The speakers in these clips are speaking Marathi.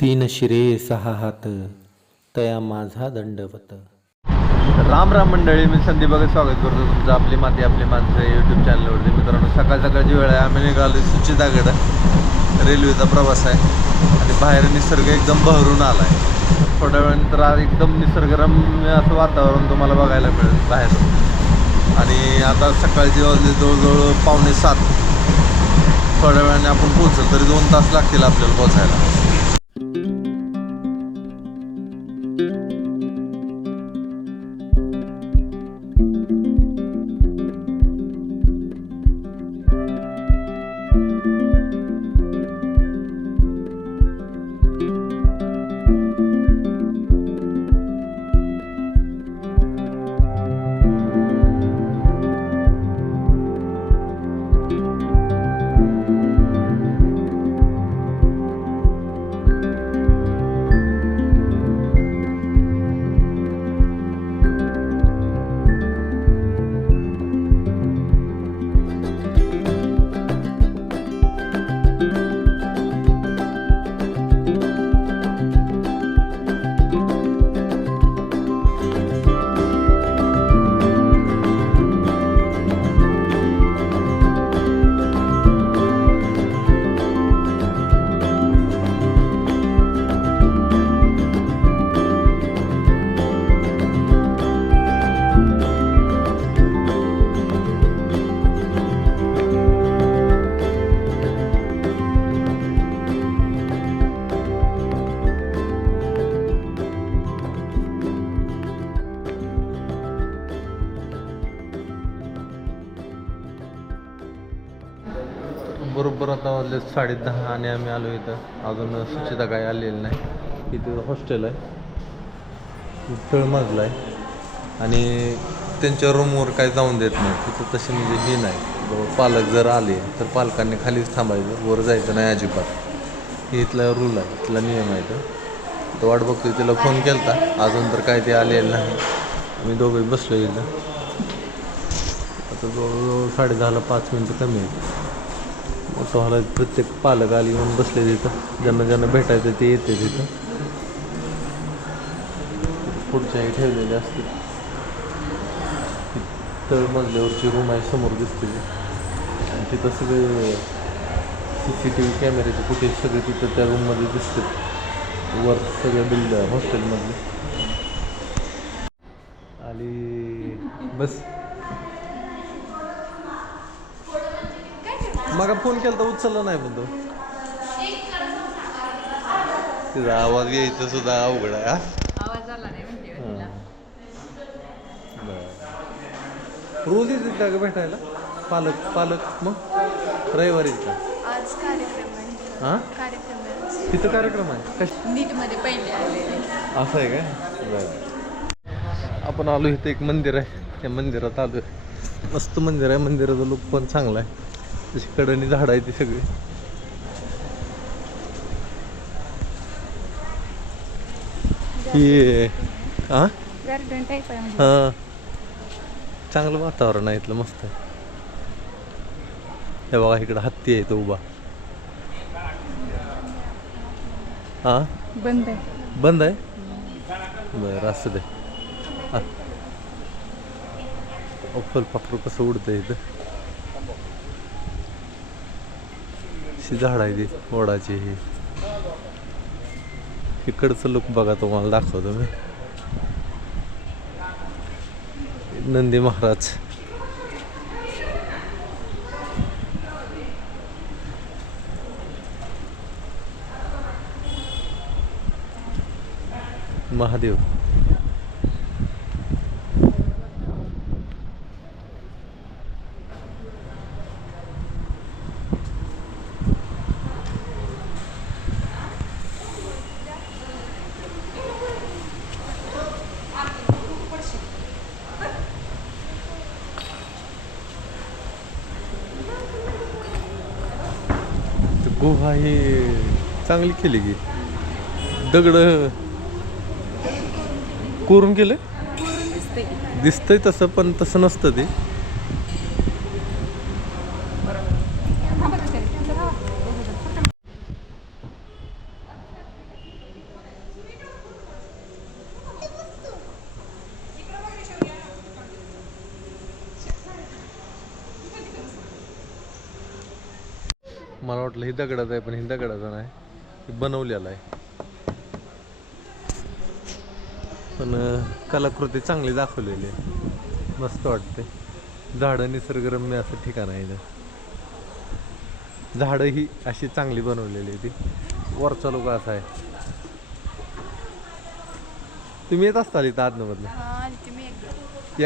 तीन शिरे सहा हात तया माझा दंडवत. राम राम मंडळी मी संदीप बघत स्वागत करतो तुमचं आपली माती आपली माणसं यूट्यूब चॅनलवरती मित्रांनो सकाळ सकाळची वेळ आहे. आम्ही निघालो सुचितागड रेल्वेचा प्रवास आहे. आणि बाहेर निसर्ग एकदम बहरून आला आहे थोड्या वेळानंतर आज एकदम निसर्गरम्य असं वातावरण तुम्हाला बघायला मिळेल बाहेर. आणि आता सकाळची वाजले जवळजवळ पावणे सात. थोड्या वेळाने आपण पोहोचल तरी दोन तास लागतील आपल्याला पोहोचायला. बरोबर साडे दहा आणि आम्ही आलो इथं. अजून स्वच्छता काही आलेली नाही. इथं हॉस्टेल आहे. तळमजला आहे. आणि त्यांच्या रूमवर काय जाऊन देत नाही. तिथं तशी म्हणजे हे नाही. पालक जर आले तर पालकांनी खालीच थांबायचं. वर जायचं नाही अजिबात. हे इथला रूल आहे. इथला नियम आहे तर वाट बघतोय तिला फोन केला अजून तर काय ते आलेलं नाही. आम्ही दोघे बसलो इथं. आता जवळजवळ साडे दहाला पाच मिनटं कमी आहेत. सोहळा प्रत्येक पालक आली येऊन बसले तिथं. ज्यांना ज्यांना भेटायचं ते येते तिथं. पुढच्याही ठेवलेले असतील तळ मजल्यावरची रूम आहे समोर दिसते आणि तिथं सगळे सी सी टी व्ही कॅमेऱ्याचे कुठे सगळे तिथं त्या रूममध्ये दिसते. वर सगळ्या बिल्ड हॉस्टेलमधले आली. बस. मग फोन केला तर उचलला नाही पण तो. तिचा आवाज यायचा सुद्धा अवघड आहे. रोज येते का ग भेटायला? पालक पालक मग? रविवारी का आज कार्यक्रम आहे. हां? कार्यक्रम आहे. तिथं कार्यक्रम आहे? कश नीटमध्ये पहिले आलेले असं आहे काय बरं. आपण आलो इथे एक मंदिर आहे. त्या मंदिरात आलो मस्त मंदिर आहे. मंदिराचा लुक पण चांगला आहे. तशी कडणी झाडं आहे ती सगळी. ही हां म्हणजे. हां. चांगलं वातावरण आहे इथलं मस्त आहे. हे बघा इकडं हत्ती आहे तो उभा. हां बंद आहे. बंद आहे? बरं असू दे. फुलपाखरू कसं उडतं इथं? अशी झाड आहे ती वडाची ही. इकडचं लुक बघा तुम्हाला दाखवतो मी. नंदी महाराज. महादेव तर गुहा ही चांगली केली की. दगड कोरून केलं दिसतंय तसं पण तसं नसतं ते. मला वाटलं ही दगडाचं आहे पण ही दगडाचं नाही. बनवलेलं आहे. पण कलाकृती चांगली दाखवलेली आहे. मस्त वाटते झाडं निसर्गरम्य असं ठिकाण आहे इथं. झाडं ही अशी चांगली बनवलेली आहे ती. वरचा लोक असा आहे. तुम्ही येत असताल इथं एकदा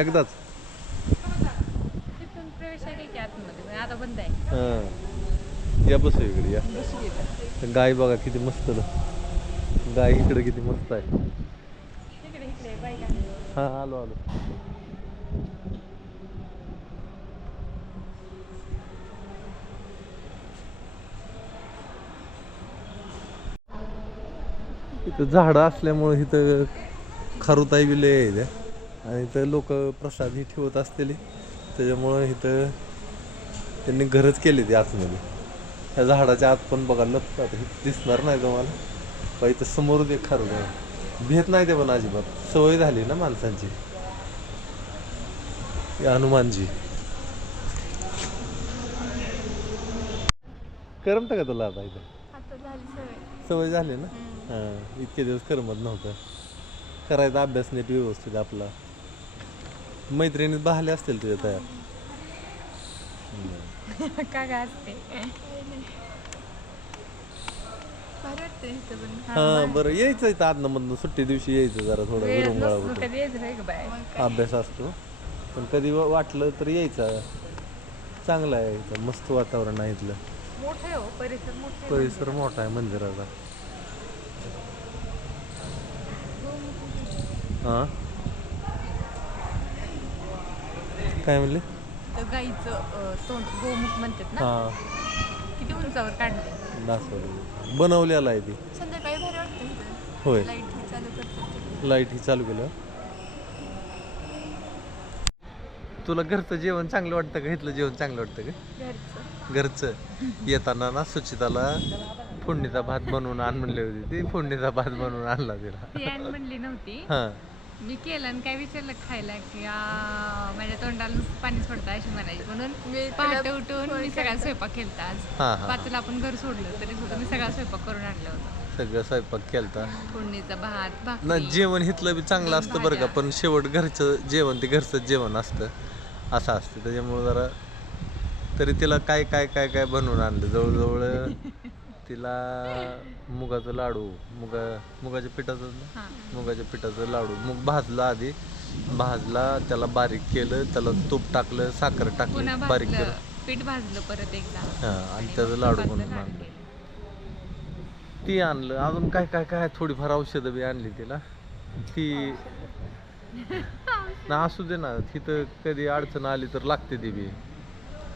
एकदाच. आता बंद आहे. हां. या बसू इकडे या. तर गाय बघा किती मस्त ना. गाय इकडे किती मस्त आहे. हा आलो आलो. इथं झाडं असल्यामुळे इथं खारुताई बी लय आहे इथं. आणि इथं लोक प्रसाद ही ठेवत असतील. त्याच्यामुळं इथं त्यांनी घरच केली ती आतमध्ये. त्या झाडाच्या आत पण बघा लपत आता हे दिसणार नाही तुम्हाला. पण इथं समोरच एक खारुत आहे भेट नाही ते पण अजिबात. सवय झाली ना माणसांची. हनुमानजी. करमत का तुला आता इथं? सवय. झाली ना? हां इतके दिवस करमत नव्हतं. करायचा अभ्यास नीट व्यवस्थित आपला. मैत्रिणीत बहाले असतील तुझ्या तयार. का गा असते. बरं वाटतं इथं पण. हा बरं. यायचं इथं आदनं मधनं. सुट्टी दिवशी यायचं जरा थोडं वेळ विरंगुळा नसतो होतो कधी यायचं नाही का बाय अभ्यास असतो. पण कधी वा- वाटलं तर यायचं. चांगलं आहे इथं. मस्त वातावरण आहे इथलं. मोठं आहे हो परिसर मोठं आहे. परिसर मोठा आहे मंदिराचा. हा? काय म्हणले? तर गाईचं अं, तोंड गोमुख म्हणतात ना? हा. किती उंचावर काढले दासवड. बनवलेला आहे ती. संध्याकाळी भारी वाटतं इथं होय. लाइट चालू करतात लाइट ही चालू केलं. तुला घरचं जेवण चांगलं वाटतं का? इथलं जेवण चांगलं वाटतं का? घरचं. घरचं. येताना ना सुचिताला फोडणीचा भात बनवून आण म्हणले होते ती. फोडणीचा भात बनवून आणला तिला. ती म्हणली नव्हती. हा. मी केलं आणि काय विचारलं खायला की आ, माझ्या तोंडाला नुसतं पाणी सोडतं अशी म्हणायची. म्हणून पहाटे उठून मी सगळा स्वयंपाक केलता आज. हा हा पाचला आपण घर सोडलं तरी सुद्धा मी सगळा स्वयंपाक करून आणला होता. सगळं स्वयंपाक केलता? फोडणीचा भात ना भाकरी जेवण इथलं बी चांगलं असतं बरं का पण शेवट घरचं जेवण ते घरचं जेवण असतं. असं असतं. त्याच्यामुळं जरा तरी तिला काय काय काय काय बनवून आणलं? जवळजवळ तिला मुगाचं लाडू मुगा मुगाच्या पिठाचं ना? मुगाच्या पिठाचं लाडू. मग भाजला आधी. भाजला त्याला बारीक केलं त्याला तूप टाकलं साखर पुन्हा टाकली बारीक भाजलं. केलं. पीठ भाजलं परत एकदा. हा आणि त्याचं लाडू बनवून लाडू आणलं. ती आणलं. अजून काय काय काय थोडीफार औषधं बी आणली तिला. ती ना असू दे ना. तिथं कधी अडचण आली तर लागते ती बी.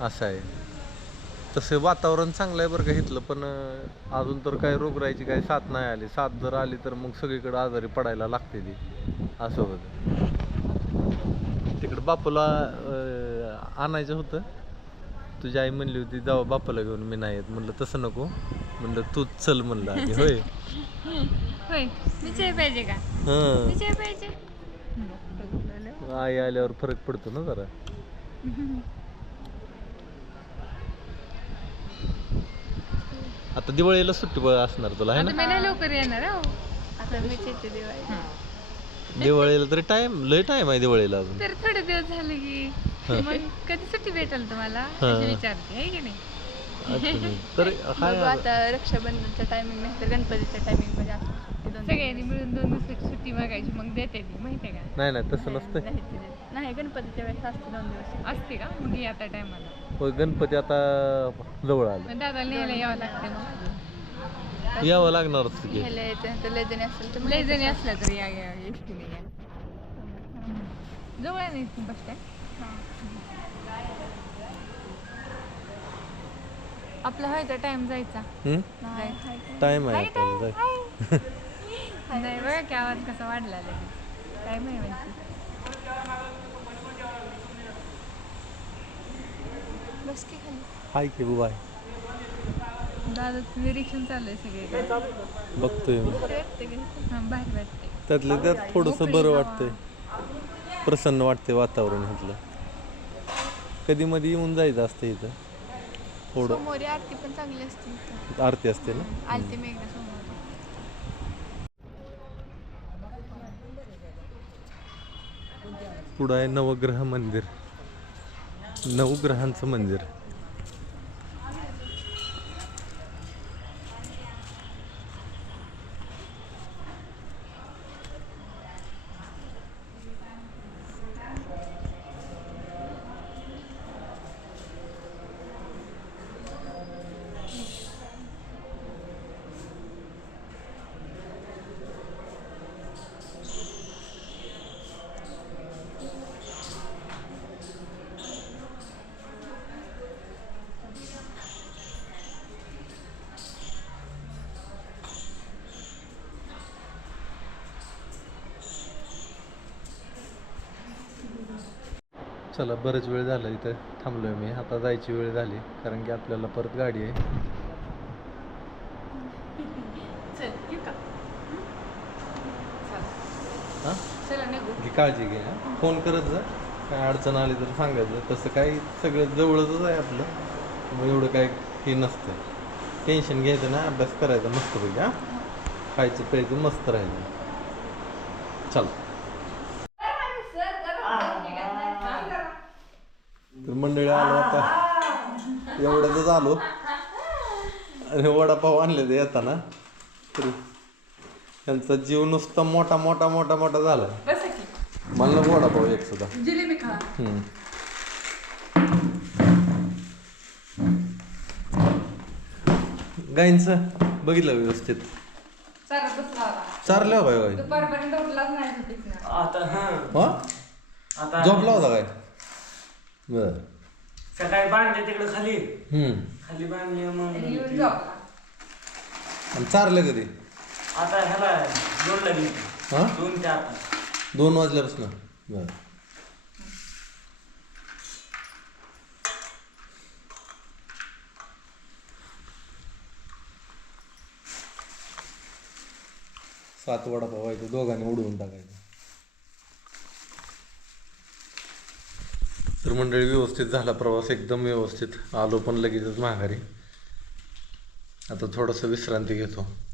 असं आहे. तसं वातावरण चांगलं आहे बरं का इथलं पण अजून तर काय रोगराईची काही साथ नाही आली. साथ जर आली तर मग सगळीकडे आजारी पडायला लागते ती असं होतं. तिकडं बापूला आणायचं होतं. तुझी आई म्हणली होती जावा बापाला घेऊन मी नाही येत. म्हणलं तसं नको. म्हणलं तूच चल म्हणलं आधी होय. पाहिजे का? हं. पाहिजे. आई आल्यावर फरक पडतो ना जरा. आता दिवाळीला सुट्टी ब- असणार तुला आहे आता ना? मी नाही लवकर येणार हो. आता मी येते दिवाळी दिवाळीला तरी टाइम लय टाइम आहे दिवाळीला अजून. तर थोडे दिवस झाले की मग कधी सुट्टी भेटेल तुम्हाला? हा. अशी विचारते आहे की नाही? अच्छा. तर हाय बघू आता रक्षाबंधनच्या टायमिंग नाही तर गणपतीच्या टायमिंगमध्ये असं सुट्टी दोन सगळ्यांनी मिळून दोन दिवसाची सुट्टी मागायची मग देते ती माहितीये का? नाही नाही तसं नसतं नाही. नाही गणपतीच्या वेळेस असते दोन दिवस. असते का? मग या त्या टायमाला. होय गणपती आता जवळ आलं. मग दादाला न्यायला यावं लागते मग. यावं लागणारच की. लय जणी असेल तर लय जणी असल्या तरी या या एसटीने या जवळ आहे बस स्टँड. आपला व्हायचा टाइम जायचा. टाइम आहे आपल्याला जाय. नाही बघा की आवाज कसा वाढला लगेच. टाइम आहे माहिती बस की खाली. हाय की बुवा आहे दादाचं निरीक्षण चालू आहे सगळे बघतोय वाटतं हा त्यातलं त्यात थोडंसं बरं वाटतंय. प्रसन्न वाटते वातावरण इथलं कधी मध्ये येऊन जायचं असतं इथं. थोडं. आरती पण चांगली असते. आरती असते ना? आलते मी एकदा पुढं आहे नवग्रह मंदिर. नवग्रहांचं मंदिर. चला बरेच वेळ झाला इथं थांबलोय मी. आता जायची वेळ झाली कारण की आपल्याला परत गाडी आहे. हां? काळजी घे हां? फोन करत जा. काय अडचण आली तर सांगायचं तसं काही सगळं जवळच आहे आपलं. मग एवढं काय हे नसतं टेन्शन घ्यायचं ना अभ्यास करायचा मस्त पैकी हां? खायचं प्यायचं मस्त राहायचं चल तर मंडळी आलो आता. एवढ्यातच आलो आणि वडापाव आणले ते येताना. तर त्यांचा जीव नुसता मोठा मोठा मोठा मोठा झाला बस की. मला वडापाव एक सुद्धा. जिलेबी खा. हम्म. गाईंचं बघितलं व्यवस्थित? चारलं काय गाई दुपारपर्यंत उठलाच नाही झोपेतनं. आता हा. हा? आता झोपला होता काय? बर. सकाळी बांधले तिकडे खाली. हम्म. खाली बांधले मग येऊन ते- झोपला आणि चारलं कधी? आता ह्याला दोन लागली हा? दोन ते आता. दोन वाजल्यापासून. बर. सात वडापाव व्हायचं दोघांनी उडवून टाकायचं. तर मंडळी व्यवस्थित झाला प्रवास एकदम व्यवस्थित. आलो पण लगेचच माघारी. आता थोडंसं विश्रांती घेतो.